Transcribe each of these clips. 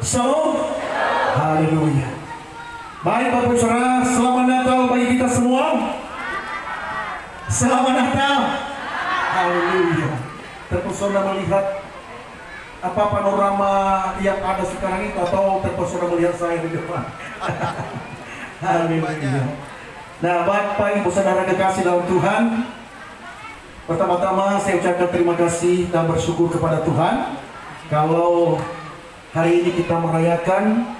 Shalom. Haleluya. Baik Bapak Saudara, selamat Natal bagi kita semua. Selamat Natal. Haleluya. Terpesona melihat apa panorama yang ada sekarang itu, atau terpesona melihat saya di depan? Haleluya. Nah, Bapak Ibu Saudara kekasih dalam Tuhan, pertama-tama saya ucapkan terima kasih dan bersyukur kepada Tuhan kalau hari ini kita merayakan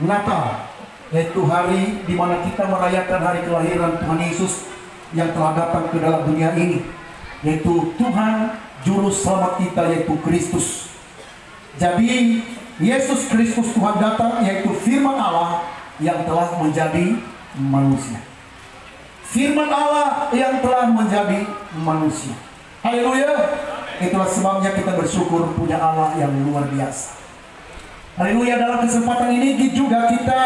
Natal, yaitu hari di mana kita merayakan hari kelahiran Tuhan Yesus yang telah datang ke dalam dunia ini, yaitu Tuhan Juru Selamat kita, yaitu Kristus. Jadi Yesus Kristus Tuhan datang, yaitu firman Allah yang telah menjadi manusia. Firman Allah yang telah menjadi manusia. Haleluya. Itulah sebabnya kita bersyukur punya Allah yang luar biasa. Haleluya. Dalam kesempatan ini juga kita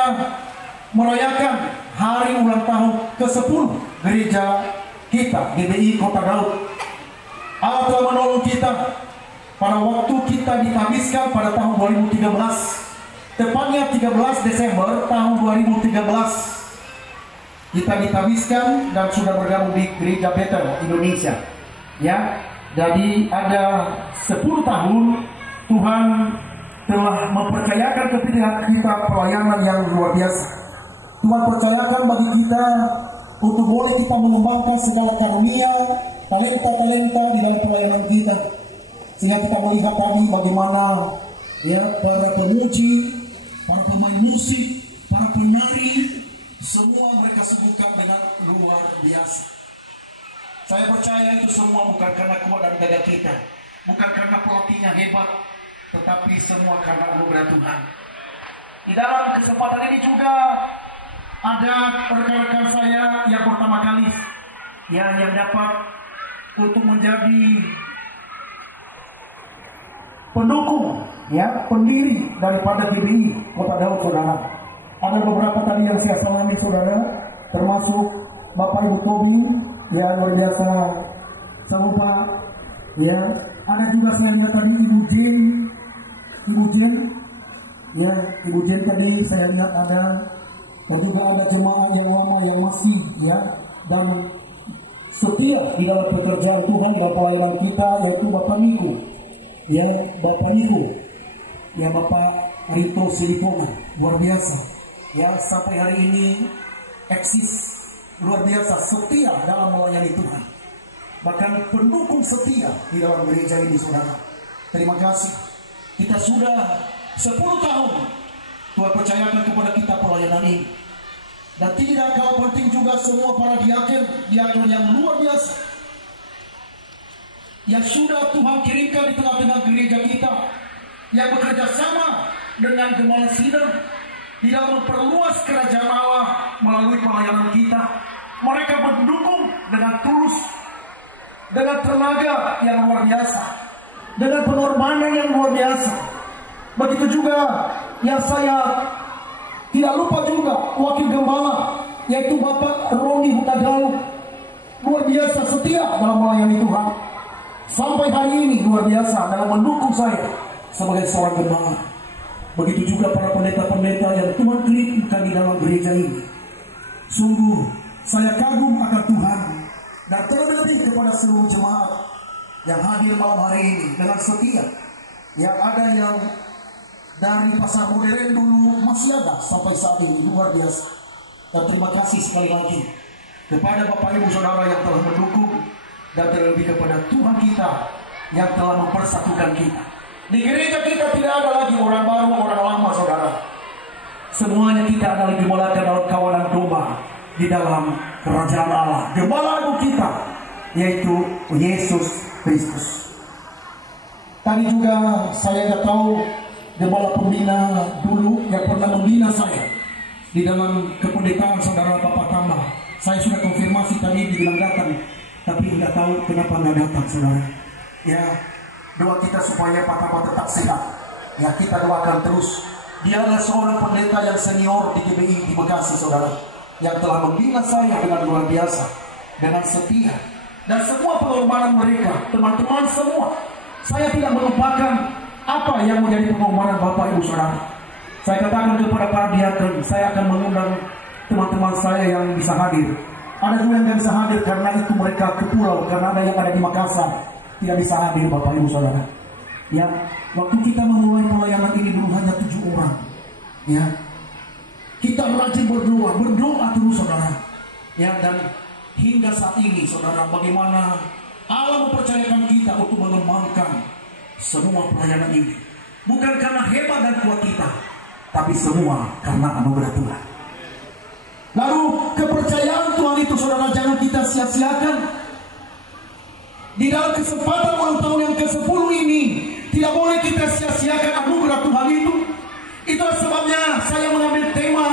merayakan hari ulang tahun ke-10 gereja kita, GBI Kota Daud. Allah telah menolong kita pada waktu kita dihabiskan pada tahun 2013, tepatnya 13 Desember tahun 2013. Kita ditabiskan dan sudah bergabung di Gereja Betel Indonesia. Ya, jadi ada 10 tahun Tuhan telah mempercayakan kepada kita pelayanan yang luar biasa. Tuhan percayakan bagi kita untuk boleh kita mengembangkan segala karunia, talenta-talenta di dalam pelayanan kita. Sehingga kita melihat tadi bagaimana ya para pemuji, para pemain musik, para penari, semua mereka sibukkan dengan luar biasa. Saya percaya itu semua bukan karena kuat dan gagah kita, bukan karena pelatihnya hebat, tetapi semua karena anugerah Tuhan. Di dalam kesempatan ini juga ada rekan-rekan saya yang pertama kali yang dapat untuk menjadi pendukung, ya, pendiri daripada GBI Kota Daud, saudara. Ada beberapa tadi yang saya salami, saudara, termasuk Bapak Ibu Tobi, ya, luar biasa, Samupa, ya. Ada juga saya lihat tadi Ibu Jen, ya, Ibu Jen tadi saya lihat ada, dan juga ada jemaah yang lama yang masih, ya, dan setia di dalam pekerjaan Tuhan dalam pelayanan kita, yaitu Bapak Miku, ya, Bapak Miku, ya, Bapak Rito Silipongan, luar biasa. Ya, sampai hari ini eksis, luar biasa, setia dalam melayani Tuhan. Bahkan pendukung setia di dalam gereja ini, saudara. Terima kasih. Kita sudah 10 tahun Tuhan percayakan kepada kita pelayanan ini. Dan tidak kalah penting juga semua para diakon yang luar biasa yang sudah Tuhan kirimkan di tengah-tengah gereja kita, yang bekerja sama dengan Gembala Sidang di dalam memperluas kerajaan Allah melalui pelayanan kita. Mereka mendukung dengan tulus, dengan tenaga yang luar biasa, dengan pengorbanan yang luar biasa. Begitu juga yang saya tidak lupa juga wakil gembala, yaitu Bapak Roni Hutagalu, luar biasa setia dalam melayani Tuhan. Sampai hari ini luar biasa dalam mendukung saya sebagai seorang gembala. Begitu juga para pendeta-pendeta yang Tuhan kirimkan di dalam gereja ini. Sungguh saya kagum akan Tuhan, dan terlebih kepada seluruh jemaat yang hadir malam hari ini dengan setia. Yang ada yang dari pasar modern dulu masih ada sampai saat ini, luar biasa. Dan terima kasih sekali lagi kepada Bapak Ibu Saudara yang telah mendukung, dan terlebih kepada Tuhan kita yang telah mempersatukan kita. Di gereja kita tidak ada lagi orang baru, orang lama, saudara. Semuanya kita adalah dimulakan dalam kawanan domba di dalam kerajaan Allah. Gembala agung kita, yaitu Yesus Kristus. Tadi juga saya tidak tahu gembala pembina dulu yang pernah membina saya di dalam kependetaan saudara Bapak Tambah. Saya sudah konfirmasi tadi dibilang datang, tapi tidak tahu kenapa nggak datang, saudara. Ya, doa kita supaya Pak Tambah tetap sehat. Ya, kita doakan terus. Dia adalah seorang pendeta yang senior di GBI di Bekasi, saudara, yang telah membina saya dengan luar biasa, dengan setia, dan semua pengorbanan mereka, teman-teman semua. Saya tidak melupakan apa yang menjadi pengorbanan Bapak Ibu Saudara. Saya katakan kepada para diakon, saya akan mengundang teman-teman saya yang bisa hadir. Ada juga yang tidak bisa hadir karena itu mereka ke pulau, karena ada yang ada di Makassar tidak bisa hadir, Bapak Ibu Saudara. Ya, waktu kita memulai pelayanan ini dulu hanya 7 orang. Ya, kita rajin berdoa terus, saudara. Ya, dan hingga saat ini, saudara, bagaimana Allah mempercayakan kita untuk mengembangkan semua pelayanan ini. Bukan karena hebat dan kuat kita, tapi semua karena anugerah Tuhan. Lalu kepercayaan Tuhan itu, saudara, jangan kita sia-siakan. Di dalam kesempatan ulang tahun yang ke-10 ini, tidak boleh kita sia-siakan anugerah Tuhan itu. Itulah sebabnya saya mengambil tema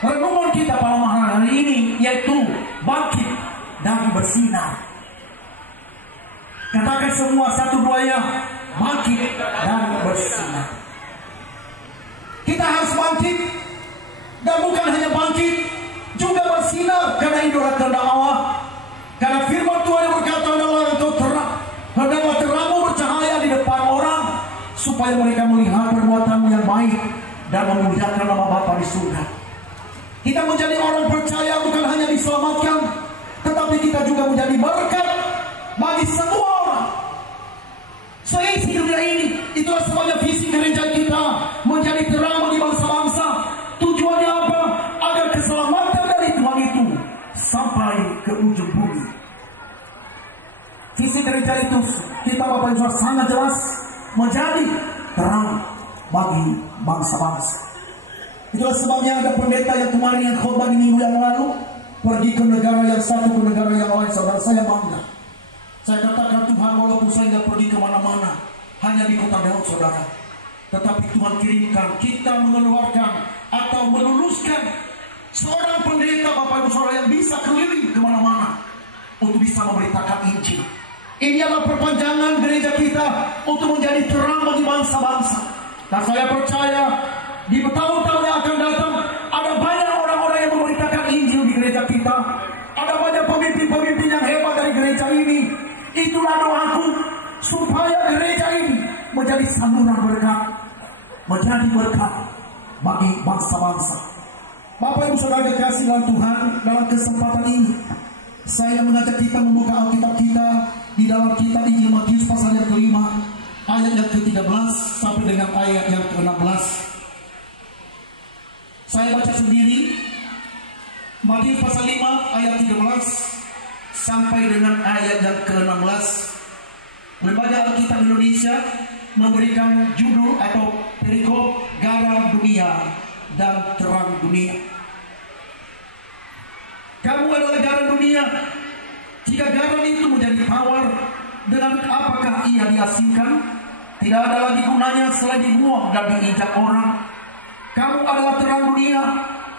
renungan kita pada malam hari ini, yaitu bangkit dan bersinar. Katakan semua satu dua ya, bangkit dan bersinar. Kita harus bangkit, dan bukan hanya bangkit, juga bersinar, karena itulah kehendak Allah. Karena firman Tuhan yang berkata, adalah engkau terang, hendaklah terangmu bercahaya di depan orang, supaya mereka melihat perbuatanmu yang baik dan memuliakan nama Bapa di surga. Kita menjadi orang percaya bukan hanya diselamatkan, tetapi kita juga menjadi berkat bagi semua orang seisi dunia ini. Itulah sebabnya visi gereja kita menjadi terang bagi bangsa-bangsa. Tujuannya apa? Agar keselamatan dari Tuhan itu sampai ke ujung bumi. Visi gereja itu kita Bapak Ibu sangat jelas, menjadi terang bagi bangsa-bangsa. Itulah sebabnya ada pendeta yang kemarin yang khotbah di minggu yang lalu pergi ke negara yang satu ke negara yang lain. Saudara, saya bangga. Saya katakan, Tuhan, walaupun saya tidak pergi kemana-mana, hanya di kota Daud, saudara, tetapi Tuhan kirimkan kita mengeluarkan atau meluluskan seorang pendeta, Bapak Ibu Saudara, yang bisa keliling kemana-mana untuk bisa memberitakan Injil. Ini adalah perpanjangan gereja kita untuk menjadi terang bagi bangsa-bangsa. Dan saya percaya di tahun-tahun yang akan datang ada banyak orang-orang yang memberitakan Injil di gereja kita. Ada banyak pemimpin-pemimpin yang hebat dari gereja ini. Itulah doaku, supaya gereja ini menjadi saluran berkat, menjadi berkat bagi bangsa-bangsa. Bapak Ibu Saudara dikasih dalam Tuhan, dalam kesempatan ini saya mengajak kita membuka Alkitab kita di dalam kitab Injil Matius pasal yang ke-5 ayat yang ke-13 sampai dengan ayat yang ke-16. Saya baca sendiri. Matius pasal 5 ayat 13 sampai dengan ayat yang ke-16. Lembaga Alkitab Indonesia memberikan judul atau perikop garam dunia dan terang dunia. Kamu adalah garam dunia. Jika garam itu menjadi tawar, dengan apakah ia diasingkan? Tidak ada lagi gunanya selain dibuang dan diinjak orang. Kamu adalah terang dunia.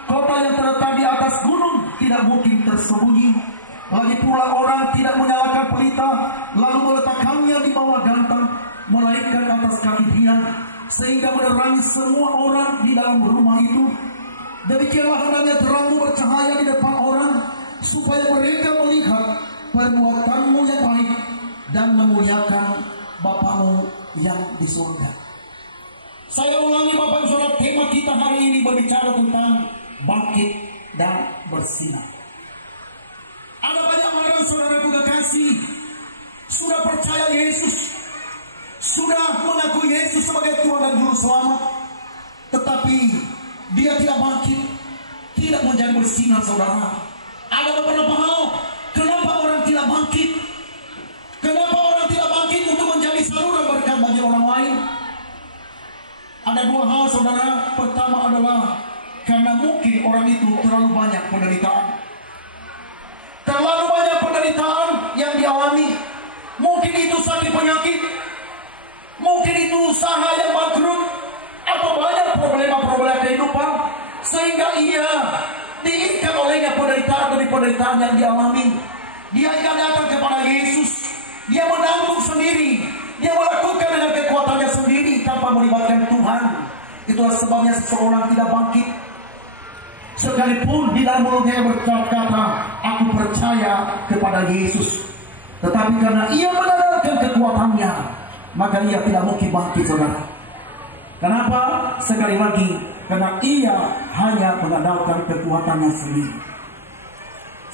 Kota yang terletak di atas gunung tidak mungkin tersembunyi. Lagi pula orang tidak menyalakan pelita lalu meletakkannya di bawah gantang, melainkan atas kaki dia, sehingga menerangi semua orang di dalam rumah itu. Demikianlah hendaknya terangmu bercahaya di depan orang, supaya mereka melihat perbuatanmu yang baik dan memuliakan Bapamu yang di surga. Saya ulangi Bapak Ibu Saudara, tema kita hari ini berbicara tentang bangkit dan bersinar. Ada banyak orang, saudaraku kekasih, sudah percaya Yesus, sudah mengakui Yesus sebagai Tuhan dan Juru Selamat, tetapi dia tidak bangkit, tidak menjadi bersinar, saudara. Ada beberapa hal kenapa orang tidak bangkit. Kenapa orang tidak bangkit untuk menjadi saluran berkat bagi orang lain? Ada dua hal, saudara. Pertama adalah karena mungkin orang itu terlalu banyak penderitaan. Terlalu banyak penderitaan yang dialami. Mungkin itu sakit penyakit, mungkin itu usaha yang bangkrut, atau banyak problema-problema kehidupan, sehingga ia diikat olehnya penderitaan demi penderitaan yang dialami. Dia akan datang kepada Yesus, dia menanggung sendiri, dia melakukan dengan kekuatannya sendiri tanpa melibatkan Tuhan. Itulah sebabnya seseorang tidak bangkit, sekalipun di dalam mulutnya berkata, aku percaya kepada Yesus, tetapi karena ia menandalkan kekuatannya, maka ia tidak mungkin bangkit, saudara. Kenapa? Sekali lagi, karena ia hanya mengandalkan kekuatannya sendiri.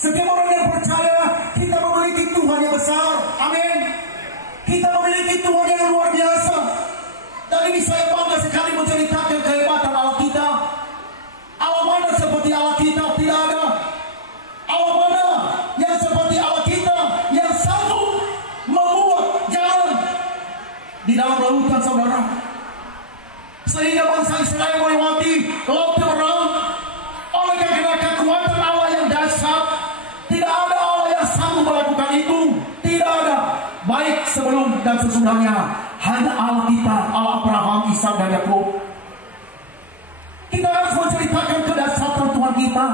Setiap orang yang percaya kita memiliki Tuhan yang besar. Amin. Kita memiliki Tuhan yang luar biasa. Dan ini saya bangga sekali menceritakan kehebatan Allah kita. Allah mana seperti Allah kita? Tidak ada. Allah mana yang seperti Allah kita, yang sanggup membuat jalan di dalam lautan, saudara, sehingga bangsa Israel melewati laut terang oleh karena kekuatan Allah yang dahsyat. Tidak ada Allah yang sanggup melakukan itu. Tidak ada, baik sebelum dan sesudahnya. Hanya Allah kita, Allah Abraham, Ishak dan Yakub. Kita harus menceritakan kedahsyatan Tuhan kita,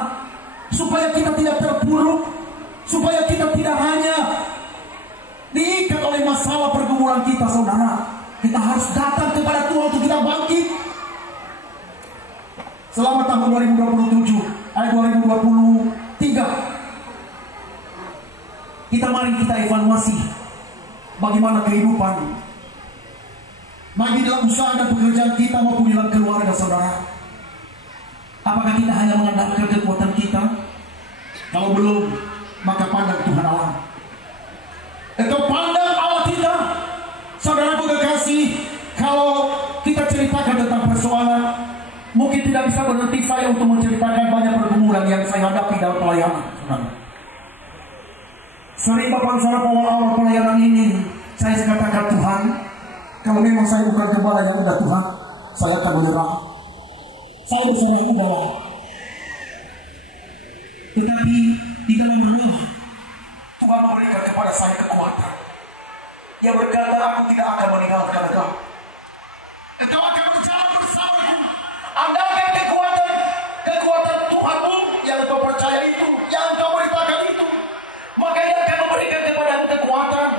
supaya kita tidak terpuruk, supaya kita tidak hanya diikat oleh masalah pergumulan kita, saudara. Kita harus datang kepada Tuhan untuk kita bangkit. Selama tahun 2027, ayat 2023, mari kita evaluasi bagaimana kehidupan, baik dalam usaha dan pekerjaan kita maupun dalam keluarga, saudara. Apakah kita hanya mengandalkan kekuatan kita? Kalau belum, maka pandang Tuhan Allah. Engkau pandang Allah kita. Saudaraku kekasih, kalau kita ceritakan tentang persoalan, mungkin tidak bisa berhenti saya untuk menceritakan banyak pergumulan yang saya hadapi dalam pelayanan, saudara. Sering Bapak saudara awal pelayanan ini, saya katakan, Tuhan, kalau memang saya bukan gembala yang udah, Tuhan, saya akan menyerah. Saya berserah kepada. Tetapi di dalam roh, Tuhan memberikan kepada saya kekuatan. Ia berkata, aku tidak akan meninggalkan engkau. Engkau akan berjalan bersamaku. Andalkan kekuatan Tuhanmu yang engkau percaya itu, yang engkau beritakan itu. Maka ia akan memberikan kepadamu kekuatan.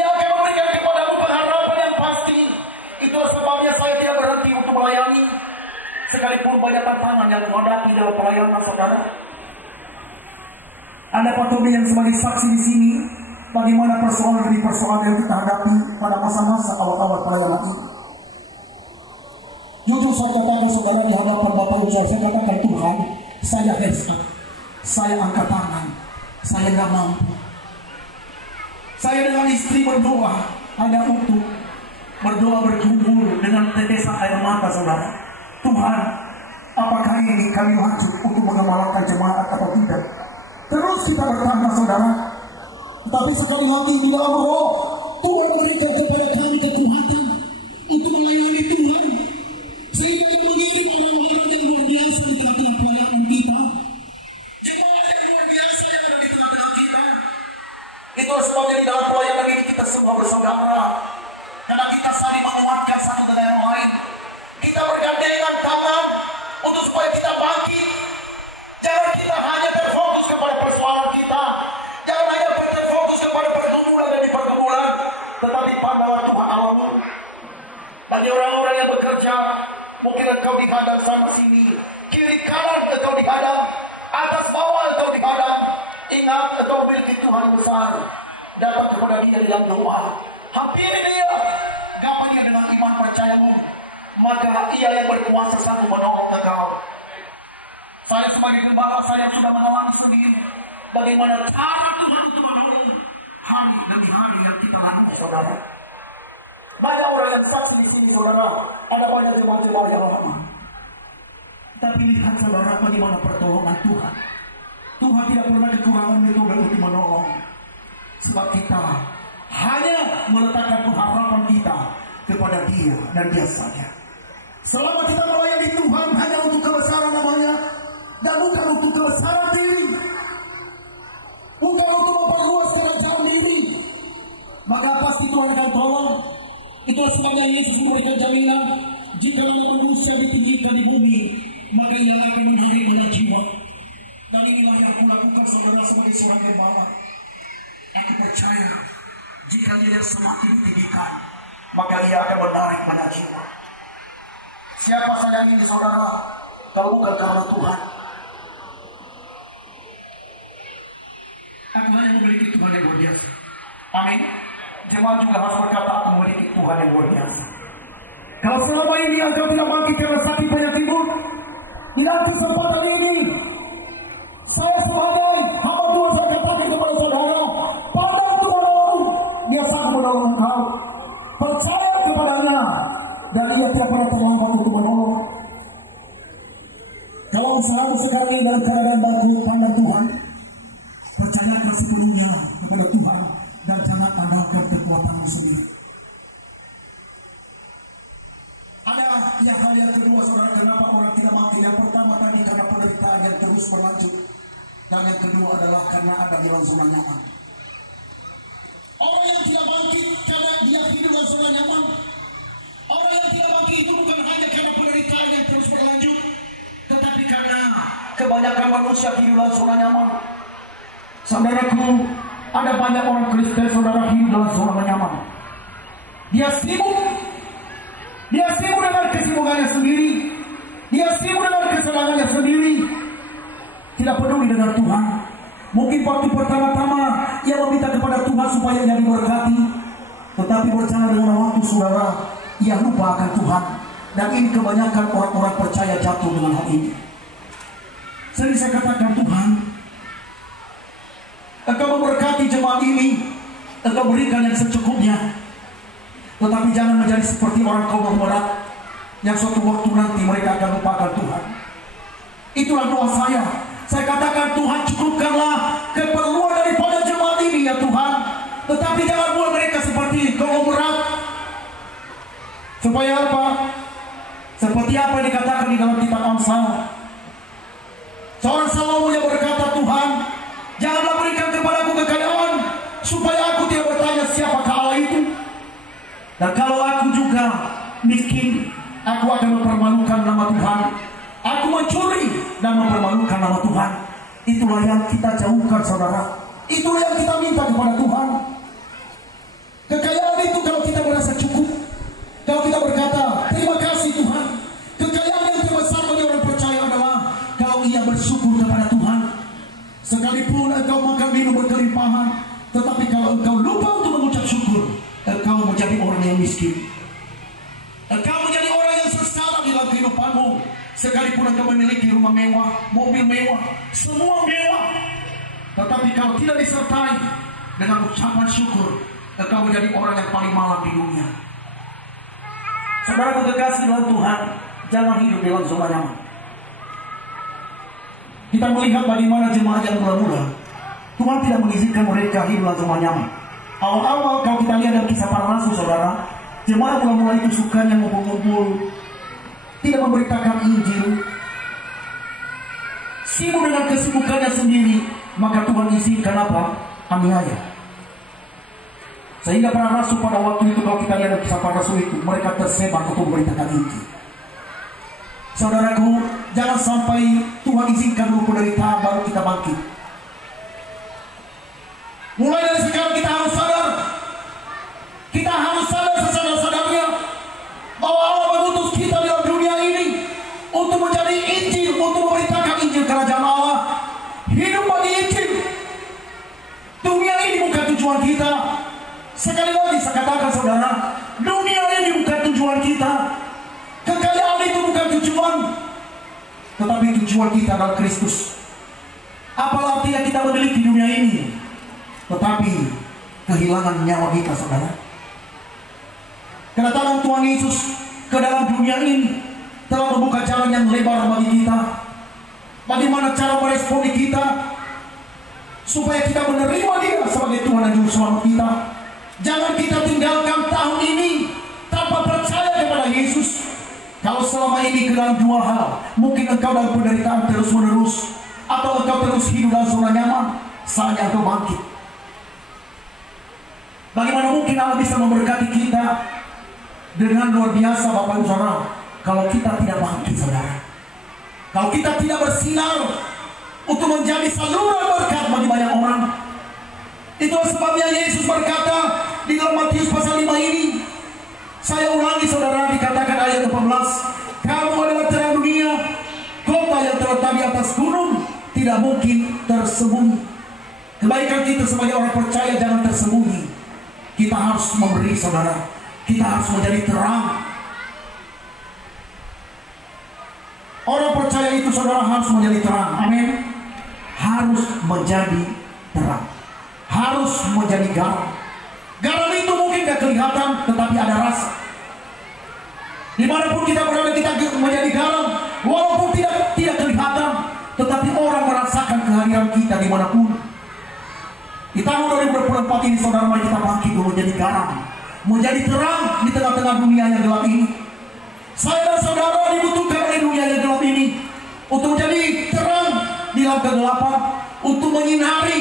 Ia akan memberikan kepadamu pengharapan yang pasti. Itulah sebabnya saya tidak berhenti untuk melayani, sekalipun banyak tantangan yang menghadapi dalam pelayanan, saudara. Ada Pak Tobi yang sebagai saksi di sini, bagaimana persoalan demi persoalan yang kita hadapi pada masa-masa awal-awal pelayanan ini. Jujur saya katakan, saudara, di hadapan Bapak Ibu, saya katakan, Tuhan, saya hesat, saya angkat tangan, saya nggak mampu. Saya dengan istri berdoa hanya untuk berdoa berjubur dengan tetesan air mata, saudara. Tuhan, apakah ini kami wajib untuk mengemalakan jemaat atau tidak? Terus kita bertanya, saudara. Tapi sekali lagi di dalam roh, Tuhan memberikan kepada kami kekuatan untuk melayani Tuhan, sehingga Dia mengirim orang-orang yang luar biasa di tengah-tengah pelayanan kita, jemaat yang luar biasa yang ada di tengah-tengah kita. Itulah sebabnya di dalam pelayanan ini kita semua bersaudara, karena kita saling menguatkan satu dengan yang lain. Kita bergandengan tangan untuk supaya kita bangkit. Jangan kita hanya terfokus kepada persoalan kita, jangan hanya terfokus kepada pergumulan demi pergumulan, tetapi pandanglah Tuhan Allahmu. Bagi orang-orang yang bekerja, mungkin engkau dihadang sana sini, kiri kanan engkau dihadang, atas bawah engkau dihadang. Ingat, engkau memiliki Tuhan yang besar. Datang kepada Dia dalam doa, hampiri Dia, gapai Dia dengan iman percayamu, maka Ia yang berkuasa sanggup menolong engkau. Saya sebagai gembala, saya sudah mengalami sendiri bagaimana cara Tuhan untuk menolong hari demi hari yang kita lalui, saudara. Banyak orang yang saksi di sini, saudara. Ada banyak jemaat-jemaat yang lama. Tapi lihat, saudara, bagaimana pertolongan Tuhan. Tuhan tidak pernah kekurangan metode untuk menolong. Sebab kita hanya meletakkan pengharapan kita kepada Dia dan Dia saja. Selama kita melayani Tuhan hanya untuk kebesaran namanya, dan bukan untuk kebesaran diri, bukan untuk memperluas kerajaan diri, maka pasti Tuhan akan tolong. Itulah sebabnya Yesus memberikan jaminan, jika manusia ditinggikan di bumi, maka Ia akan menarik banyak jiwa. Dan inilah yang kulakukan, saudara, sebagai seorang gembala. Aku percaya, jika Ia semakin ditinggikan, maka Ia akan menarik banyak jiwa. Siapa saya ini, saudara, kalau bukan karena Tuhan? Aku hanya memiliki Tuhan yang luar biasa. Amin. Jemaat juga harus berkata, aku memiliki Tuhan yang luar biasa. Kalau selama ini engkau tidak bangkit karena sakit penyakitmu, di dalam kesempatan ini saya sebagai hamba Tuhan saya katakan kepada saudara, pandang Tuhan Allah, Dia sanggup menolong engkau. Percaya kepadanya dan Ia tidak pernah terlambat untuk menolong. Kalau selalu sekali dalam keadaan baku, pandang Tuhan, percayakan sepenuhnya kepada Tuhan dan jangan andalkan kekuatanmu sendiri. Ada hal yang kedua, saudara, kenapa orang tidak mati? Yang pertama tadi karena penderitaan yang terus berlanjut, dan yang kedua adalah karena ada hilang zona nyaman. Orang yang tidak bangkit karena dia hidup dalam zona nyaman. Orang yang tidak bangkit itu bukan hanya karena penderitaan yang terus berlanjut, tetapi karena kebanyakan manusia hidup dalam zona nyaman. Saudaraku, ada banyak orang Kristen, saudara, hidup dalam zona nyaman. Dia sibuk dengan kesibukannya sendiri, dia sibuk dengan kesenangannya sendiri, tidak peduli dengan Tuhan. Mungkin waktu pertama-tama ia meminta kepada Tuhan supaya ia diberkati, tetapi berjalan dengan waktu, saudara, ia lupa akan Tuhan. Dan ini kebanyakan orang-orang percaya jatuh dengan hal ini. Sering saya katakan, Tuhan, Engkau memberkati jemaat ini, Engkau berikan yang secukupnya, tetapi jangan menjadi seperti orang kaum berat yang suatu waktu nanti mereka akan lupakan Tuhan. Itulah doa saya. Saya katakan, Tuhan, cukupkanlah keperluan daripada jemaat ini ya Tuhan, tetapi jangan buat mereka seperti kaum berat. Supaya apa? Seperti apa yang dikatakan di dalam kitab Amsal. Seorang Salomo yang berkata, Tuhan, janganlah berikan kepadaku kekayaan supaya aku tidak bertanya siapakah Allah itu. Dan kalau aku juga miskin, aku akan mempermalukan nama Tuhan. Aku mencuri dan mempermalukan nama Tuhan. Itulah yang kita jauhkan, saudara. Itulah yang kita minta kepada Tuhan. Kekayaan itu kalau kita merasa cukup, kalau kita berkata, terima kasih Tuhan. Kekayaan yang terbesar bagi orang percaya adalah kalau ia bersyukur kepada Tuhan. Sekalipun engkau makan minum berkelimpahan, tetapi kalau engkau lupa untuk mengucap syukur, engkau menjadi orang yang miskin. Engkau menjadi orang yang sengsara di dalam kehidupanmu. Sekalipun engkau memiliki rumah mewah, mobil mewah, semua mewah, tetapi kalau tidak disertai dengan ucapan syukur, engkau menjadi orang yang paling malang di dunia. Saudara kekasih dalam Tuhan, jangan hidup dalam zona nyaman. Kita melihat bagaimana jemaat yang mula-mula, Tuhan tidak mengizinkan mereka hidup dalam zona nyaman. Awal-awal kalau kita lihat dalam kisah para rasul, saudara, jemaat mula-mula itu sukanya ngumpul-ngumpul, tidak memberitakan Injil, sibuk dengan kesibukannya sendiri, maka Tuhan izinkan apa? Aniaya. Sehingga para rasul pada waktu itu, kalau kita lihat dalam kisah para rasul itu, mereka tersebar untuk memberitakan Injil. Saudaraku, jangan sampai Tuhan izinkan dulu penderitaan baru kita bangkit. Mulai dari sekarang kita harus sadar. Kita harus sadar sesadar-sadarnya bahwa Allah mengutus kita di dalam dunia ini untuk menjadi Injil, untuk memberitakan Injil kerajaan Allah. Hidup bagi Injil. Dunia ini bukan tujuan kita. Sekali lagi saya katakan, saudara, dunia ini bukan tujuan kita. Kekayaan itu bukan tujuan, tetapi tujuan kita adalah Kristus. Apa artinya kita memiliki dunia ini, tetapi kehilangan nyawa kita, saudara? Kedatangan Tuhan Yesus ke dalam dunia ini telah membuka jalan yang lebar bagi kita. Bagaimana cara meresponi kita supaya kita menerima Dia sebagai Tuhan dan Juru Selamat kita? Jangan kita tinggalkan tahun ini tanpa percaya kepada Yesus. Kalau selama ini ke dalam dua hal, mungkin engkau dalam penderitaan terus-menerus, atau engkau terus hidup dalam zona nyaman, saatnya engkau bangkit. Bagaimana mungkin Allah bisa memberkati kita dengan luar biasa, Bapak Ibu Saudara, kalau kita tidak bangkit, saudara? Kalau kita tidak bersinar untuk menjadi saluran berkat bagi banyak orang. Itulah sebabnya Yesus berkata di dalam Matius pasal 5 ini, saya ulangi saudara, dikatakan ayat 18, kamu adalah terang dunia. Kota yang terletak di atas gunung tidak mungkin tersembunyi. Kebaikan kita sebagai orang percaya jangan tersembunyi. Kita harus memberi, saudara. Kita harus menjadi terang. Orang percaya itu saudara harus menjadi terang. Amin. Harus menjadi terang. Harus menjadi garam. Garam itu mungkin gak kelihatan, tetapi ada rasa. Dimanapun kita berada, kita menjadi garam. Walaupun tidak kelihatan, tetapi orang merasakan kehadiran kita dimanapun. Di tahun 2024 ini saudara, mari kita bangkit untuk menjadi garam, menjadi terang di tengah-tengah dunia yang gelap ini. Saya dan saudara dibutuhkan oleh dunia yang gelap ini untuk menjadi terang di dalam kegelapan, untuk menyinari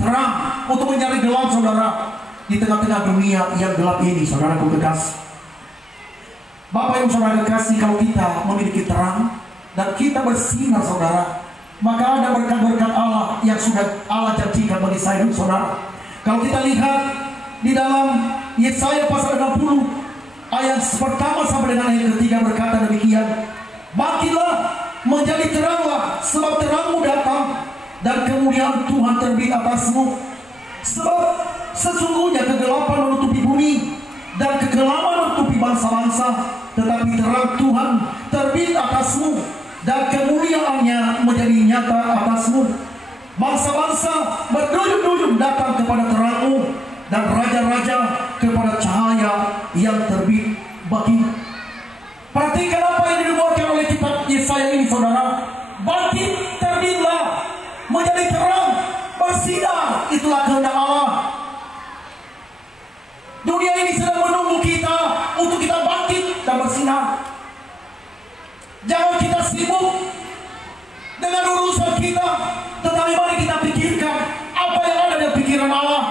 terang, untuk mencari gelap saudara di tengah-tengah dunia yang gelap ini. Saudaraku kekasih, Bapak yang saudara kasih, kalau kita memiliki terang dan kita bersinar saudara, maka ada berkat-berkat Allah yang sudah Allah janjikan bagi saya dan saudara. Kalau kita lihat di dalam Yesaya pasal 60 ayat pertama sampai dengan ayat ketiga berkata demikian, bangkitlah, menjadi teranglah, sebab terangmu datang dan kemuliaan Tuhan terbit atasmu. Sebab sesungguhnya kegelapan menutupi bumi dan kekelaman menutupi bangsa-bangsa, tetapi terang Tuhan terbit atasmu dan kemuliaannya menjadi nyata atasmu. Bangsa-bangsa berduyun-duyun datang kepada terangmu, dan raja-raja kepada cahaya yang terbit bagi. Perhatikan apa yang dinubuatkan oleh kitab Yesaya ini saudara. Bangkit, terbitlah, menjadi terang, bersinar. Itulah kehendak Allah. Dunia ini sedang menunggu kita untuk kita bangkit dan bersinar. Jangan kita sibuk dengan urusan kita, tetapi mari kita pikirkan apa yang ada dalam pikiran Allah,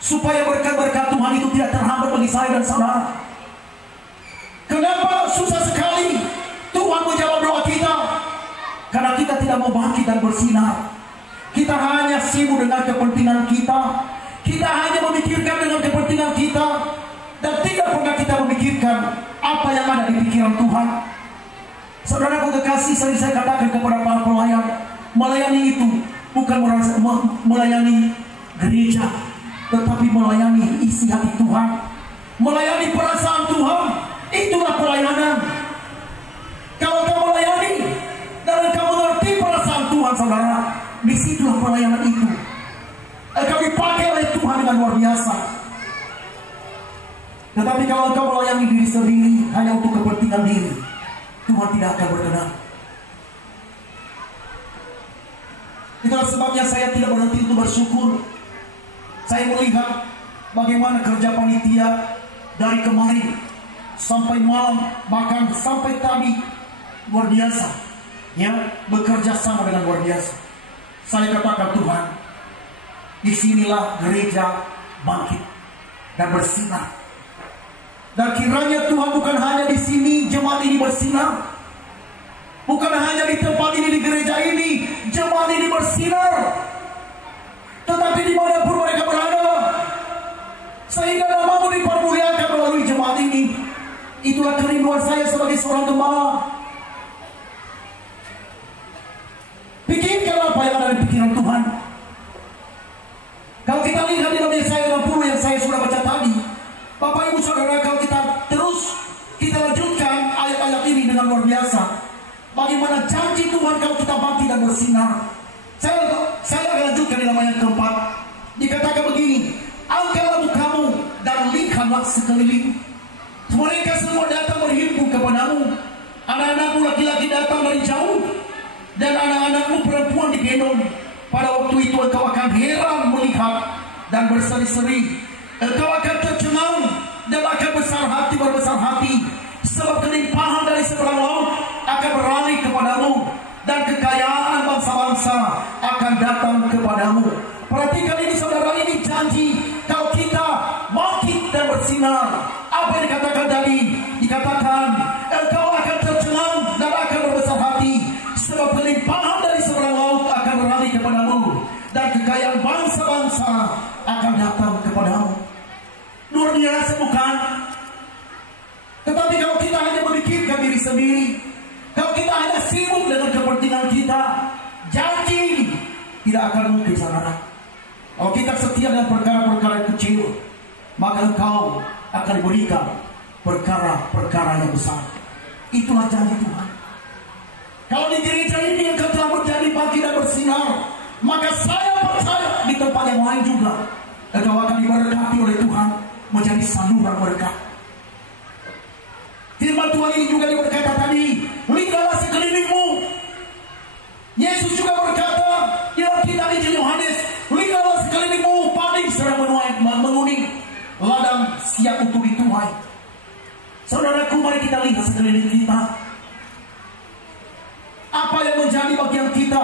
supaya berkat-berkat Tuhan itu tidak terhambat bagi saya dan saudara. Kenapa susah sekali Tuhan menjawab doa kita? Karena kita tidak mau bangkit dan bersinar. Kita hanya sibuk dengan kepentingan kita. Kita hanya memikirkan dengan kepentingan kita, dan tidak pernah kita memikirkan apa yang ada di pikiran Tuhan. Saudaraku kekasih, sering saya katakan kepada para pelayan, melayani itu bukan melayani gereja, tetapi melayani isi hati Tuhan, melayani perasaan Tuhan. Itulah pelayanan. Kalau kamu melayani dan kamu mengerti perasaan Tuhan saudara, disitulah pelayanan itu akan dipakai oleh Tuhan dengan luar biasa. Tetapi kalau engkau melayani diri sendiri hanya untuk kepentingan diri, Tuhan tidak akan berkenan. Itulah sebabnya saya tidak berhenti untuk bersyukur. Saya melihat bagaimana kerja panitia dari kemarin sampai malam, bahkan sampai tadi, luar biasa. Ya, bekerja sama dengan luar biasa. Saya katakan, Tuhan, disinilah gereja bangkit dan bersinar. Dan kiranya Tuhan bukan hanya di sini jemaat ini bersinar, bukan hanya di tempat ini, di gereja ini jemaat ini bersinar, tetapi dimanapun mereka berada, sehingga namamu dipermuliakan melalui jemaat ini. Itulah kerinduan saya sebagai seorang gembala. Pikirkan apa yang ada di pikiran Tuhan. Kalau kita lihat di dalam Yesaya 60 yang saya sudah baca tadi, Bapak Ibu Saudara, kalau kita lanjutkan ayat-ayat ini dengan luar biasa, bagaimana janji Tuhan kalau kita bangkit dan bersinar. Saya akan lanjutkan di dalam ayat keempat. Dikatakan begini, angkatlah mukamu dan lihatlah sekeliling. Mereka semua datang berhimpun kepadamu. Anak-anakmu laki-laki datang dari jauh, dan anak-anakmu perempuan digendong. Pada waktu itu engkau akan heran melihat dan berseri-seri. Engkau akan tercengang dan akan berbesar hati, sebab kelimpahan dari seberang laut akan beralih kepadamu, dan kekayaan bangsa-bangsa akan datang kepadamu. Perhatikan ini saudara, ini janji kalau kita bangkit dan bersinar. Apa yang dikatakan tadi? Dikatakan engkau akan tercengang dan akan berbesar hati, sebab kelimpahan dari seberang laut akan beralih kepadamu, dan kekayaan bangsa-bangsa akan datang kepadamu. Luar biasa bukan? Tetapi kalau kita hanya memikirkan diri sendiri, kalau kita hanya sibuk dengan kepentingan kita, janji tidak akan mungkin saudara. Kalau kita setia dengan perkara-perkara yang kecil, maka engkau akan diberikan perkara-perkara yang besar. Itulah janji Tuhan. Kalau di gereja ini engkau telah menjadi bagi dan bersinar, maka saya percaya di tempat yang lain juga engkau akan diberkati oleh Tuhan, menjadi saluran berkat. Firman Tuhan ini juga berkata tadi, lingkarlah sekelilingmu. Yesus juga berkata dalam kitab Injil Yohanes, lingkarlah sekelilingmu, paling sedang menguning, ladang siap untuk dituai. Saudaraku, mari kita lihat sekeliling kita. Apa yang menjadi bagian kita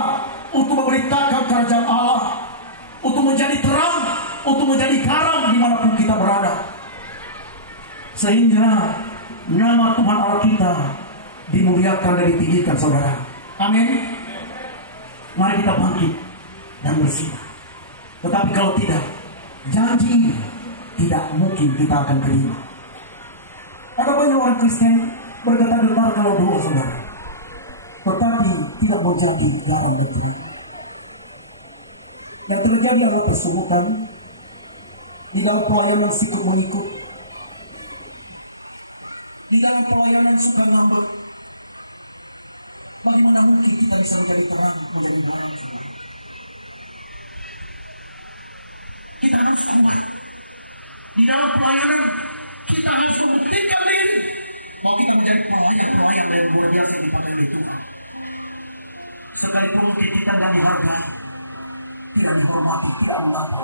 untuk memberitakan kerajaan Allah, untuk menjadi terang, untuk menjadi garam dimanapun kita berada, sehingga nama Tuhan Allah kita dimuliakan dan ditinggikan, saudara. Amin. Mari kita bangkit dan bersinar. Tetapi kalau tidak, janji tidak mungkin kita akan terima. Ada banyak orang Kristen bergetar-getar kalau doa, saudara, tetapi tidak mau jadi garam dan terang. Yang terjadi adalah persemutan di dalam pelayanan suka mengikut, di dalam pelayanan suka ngambek. Bagaimana mungkin kita bisa menjadi terang, menjadi garam? Kita harus kuat di dalam pelayanan. Kita harus membuktikan diri bahwa kita menjadi pelayan yang luar biasa yang dipakai Tuhan. Sekalipun kita tidak dihargai, tidak dihormati, tidak mengapa.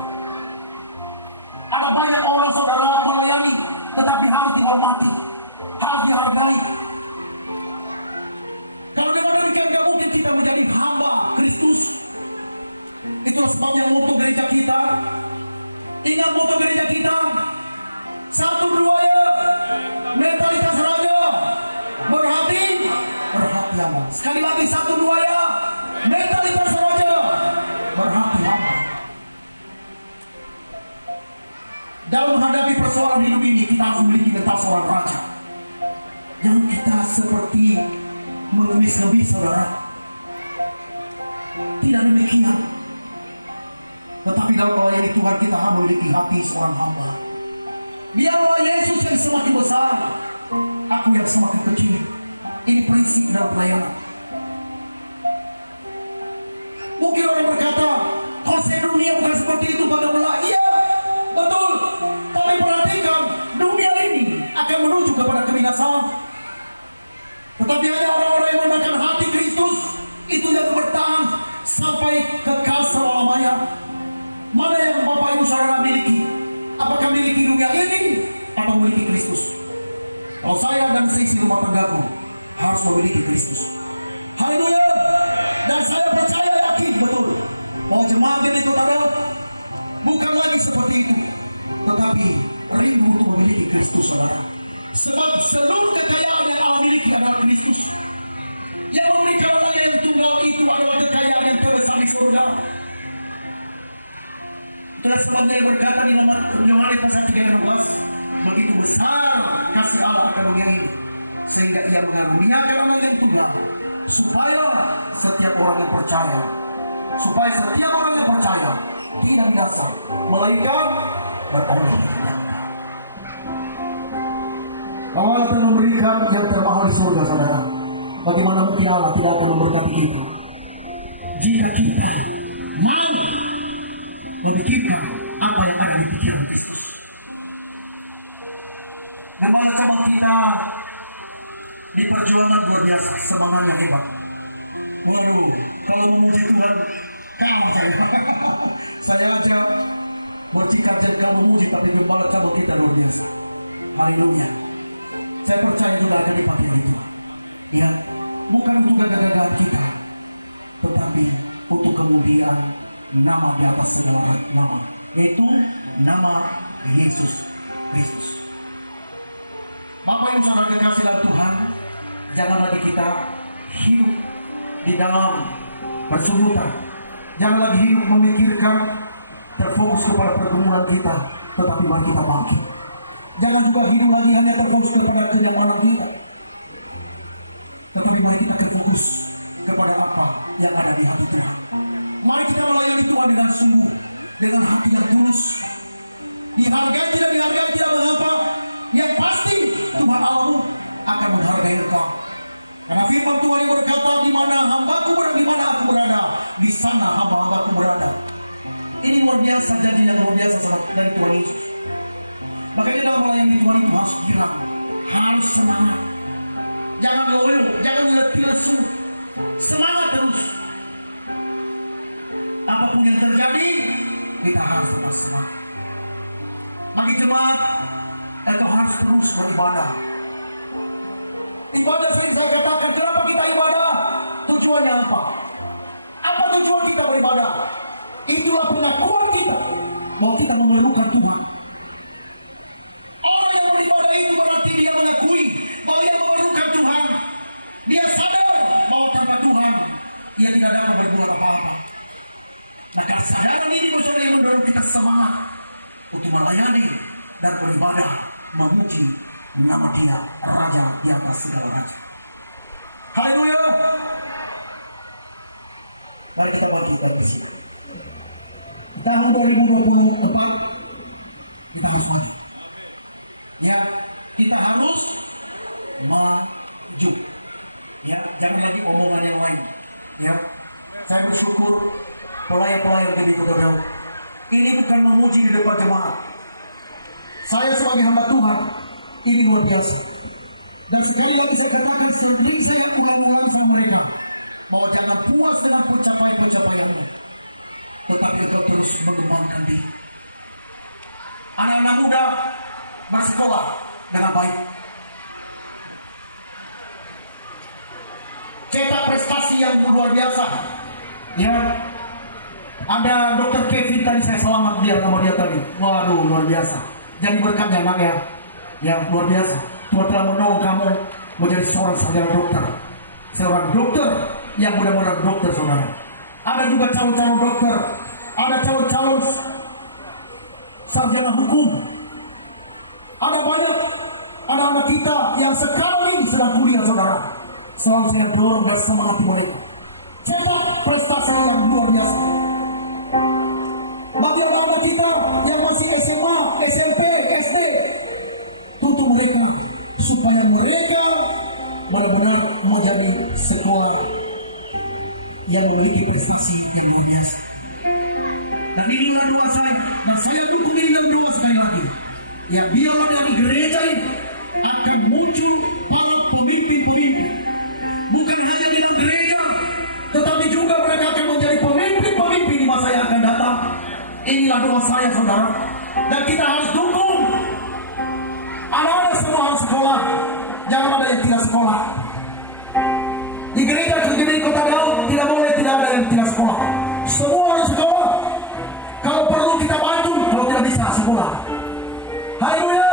Ada banyak orang saudara melayani, tetapi harus dihormati, harus dihargai. Kalau demikian tidak mungkin kita menjadi hamba Kristus. Itulah sebabnya moto gereja kita. Ingat moto gereja kita. 1, 2 ya, mentalitas raja, berhati, berhati-hati. Sekali lagi 1, 2 ya, mentalitas raja, berhati-hati. Dalam menghadapi persoalan hidup ini, kita harus memiliki mental seorang raja. Jangan kita seperti mengemis-ngemis, saudara. Tidak demikian. Tetapi dalam oleh Tuhan kita harus memiliki hati seorang hamba. Biarlah Yesus yang semakin besar, aku yang semakin kecil. Ini prinsip dalam pelayanan. Mungkin orang berkata, konsep dunia bukan seperti itu pada Allah. Iya, betul. Tapi perhatikan, dunia ini akan menuju kepada kebinasaan. Tetapi ada orang-orang yang menggunakan hati Kristus, itu yang bertahan sampai kekal selama-lamanya. Mana yang Bapak Ibu saudara miliki? Apakah memiliki dunia ini atau memiliki Kristus? Kalau saya dan istri rumah tanggaku harus memiliki Kristus. Haleluya. Dan saya percaya yakin betul bahwa jemaat ini saudara bukan lagi seperti itu, tetapi rindu untuk memiliki Kristus, saudara. Sebab seluruh kekayaan yang Allah miliki adalah Kristus. Yang memiliki Allah yang tunggal itu adalah kekayaan yang terbesar di surga. Terus dia berkata di Yohanes pasal 3:16, begitu besar kasih Allah akan dunia ini, sehingga ia mengaruniakan Allah yang tunggal, supaya setiap orang yang percaya, tidak binasa, melainkan bertanya. Allah akan memberikan yang termahal di surga, saudara. Bagaimana mungkin Allah tidak akan memberkati kita jika kita mau memikirkan apa yang ada di pikiran Kristus. Namun sama kita di perjuangan luar biasa, semangatnya hebat. Waduh, kalau memuji Tuhan, kamu saya aja bersikap jadi kamu memuji, tapi gembala kamu kita luar biasa. Haleluya. Saya percaya juga akan dipakai oleh Tuhan. Ya, bukan untuk gagah-gagah kita, tetapi untuk kemudian nama di atas segala nama, yaitu nama Yesus Kristus. Bapak yang saudara kekasih dalam Tuhan, jangan lagi kita hidup di dalam persubutan. Jangan lagi hidup memikirkan terfokus kepada pergumulan kita, tetapi mari kita bangkit. Jangan juga hidup lagi hanya terfokus kepada kenyamanan kita, tetapi mari kita terfokus kepada apa yang ada di hati Tuhan. Mari kita melayani Tuhan dengan sungguh, dengan hati yang tulus. Dihargai tidak mengapa, yang pasti Tuhan Allah akan menghargai engkau. Karena firman Tuhan yang berkata, di mana hambaku berada, di mana aku berada, di sana hamba-hambaku berada. Ini luar biasa dan tidak luar biasa dari Tuhan Yesus. Makanya dalam melayani Tuhan itu harus bilang, harus semangat. Jangan ngeluh, jangan lesu. Semangat terus. Apapun yang terjadi, kita harus tetap semangat. Bagi jemaat, kita harus terus beribadah. Ibadah sering saya katakan, kenapa kita ibadah? Tujuannya apa? Apa tujuan kita beribadah? Itulah pengakuan kita. Mau kita menyerukan Tuhan. Orang yang beribadah itu berarti dia mengakui bahwa dia memerlukan Tuhan. Dia sadar bahwa tanpa Tuhan dia tidak dapat berbuat apa-apa. Maka kesadaran ini menjadi yang mendorong kita semangat untuk melayani dan beribadah memuji nama Dia, Raja di atas segala raja. Haleluya. Mari kita bangkitkan bersama. Tahun 2024 kita harus ya, kita harus maju. Ya, jangan lagi omongan yang lain. Ya, saya bersyukur pelayan-pelayan jadi saudara. Ini bukan memuji di depan jemaat. Saya sebagai hamba Tuhan, ini luar biasa. Dan sekali lagi saya katakan, sering saya ulang-ulang sama mereka bahwa jangan puas dengan pencapaian-pencapaianmu, tetapi kau terus mengembangkan diri. Anak-anak muda bersekolah dengan baik, cetak prestasi yang luar biasa. Ya, ada Dr. Kevin tadi saya selamat dia sama dia tadi. Waduh, luar biasa. Jadi berkat ya anak ya, yang luar biasa. Tuhan telah menolong kamu menjadi seorang sarjana dokter, seorang dokter yang mudah-mudahan dokter saudara. Ada juga calon-calon dokter, ada calon-calon sarjana hukum. Ada banyak anak-anak kita yang sekarang ini sedang kuliah saudara. Selalu saya dorong bersemangat mereka. Cetak prestasi yang luar biasa. Bagi anak-anak kita yang masih SMA, SMP, SD, tuntut mereka supaya mereka benar-benar menjadi sekolah yang memiliki prestasi yang luar biasa. Dan inilah doa saya, dan saya dukung ini dalam doa sekali lagi. Yang biarlah dari gereja ini akan muncul para pemimpin-pemimpin. Bukan hanya di dalam gereja, tetapi juga mereka akan menjadi pemimpin-pemimpin di masa yang akan datang. Inilah doa saya saudara. Dan kita harus dukung. Anak-anak semua harus sekolah. Jangan ada yang tidak sekolah. Di gereja di Kota Daud tidak boleh tidak ada yang tidak sekolah. Semua harus sekolah. Kalau perlu kita bantu, kalau tidak bisa sekolah. Haleluya.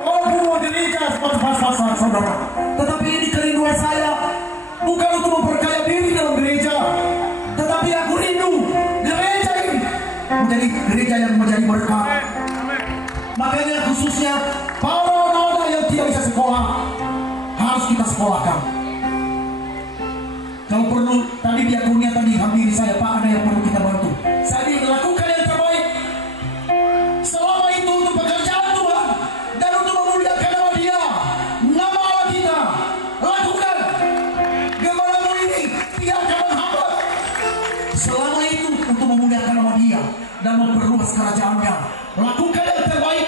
Walaupun gereja seperti pas-pasan saudara, tetapi ini kerinduan saya bukan untuk memperkaya diri dalam gereja, tetapi aku rindu gereja ini menjadi gereja yang menjadi berkat. Makanya khususnya para anak-anak yang tidak bisa sekolah harus kita sekolahkan. Kalau perlu, tadi diakunia tadi hampiri saya, Pak, ada yang perlu kita bantu. Saya lakukan yang terbaik. Selama itu untuk pekerjaan Tuhan dan untuk memuliakan nama Dia, nama Allah kita, lakukan. Gembalamu ini tidak akan menghambat. Selama itu untuk memuliakan nama Dia dan memperluas kerajaannya, lakukan yang terbaik.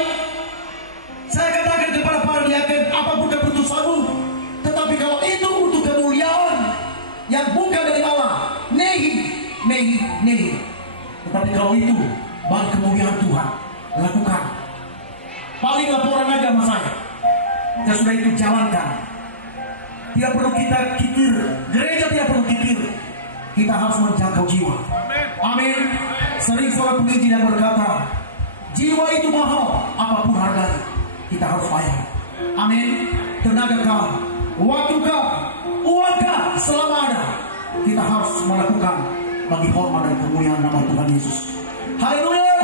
Saya katakan kepada para diaken, apapun keputusanmu, tetapi kalau itu untuk kemuliaan yang bukan dari Allah, nehi. Tetapi kalau itu bagi kemuliaan Tuhan, lakukan. Paling laporan aja sama saya. Dan sudah itu jalankan. Tidak perlu kita kikir, gereja tidak perlu kikir. Kita harus menjangkau jiwa. Amin. Sering seorang penginjil yang berkata, jiwa itu mahal, apapun harganya, kita harus bayar. Amin. Tenaga kau, waktu kau, uang kau, selama ada, kita harus melakukan bagi hormat dan kemuliaan nama Tuhan Yesus. Haleluya.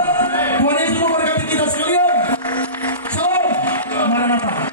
Tuhan Yesus memberkati kita sekalian. Salam. Maranatha.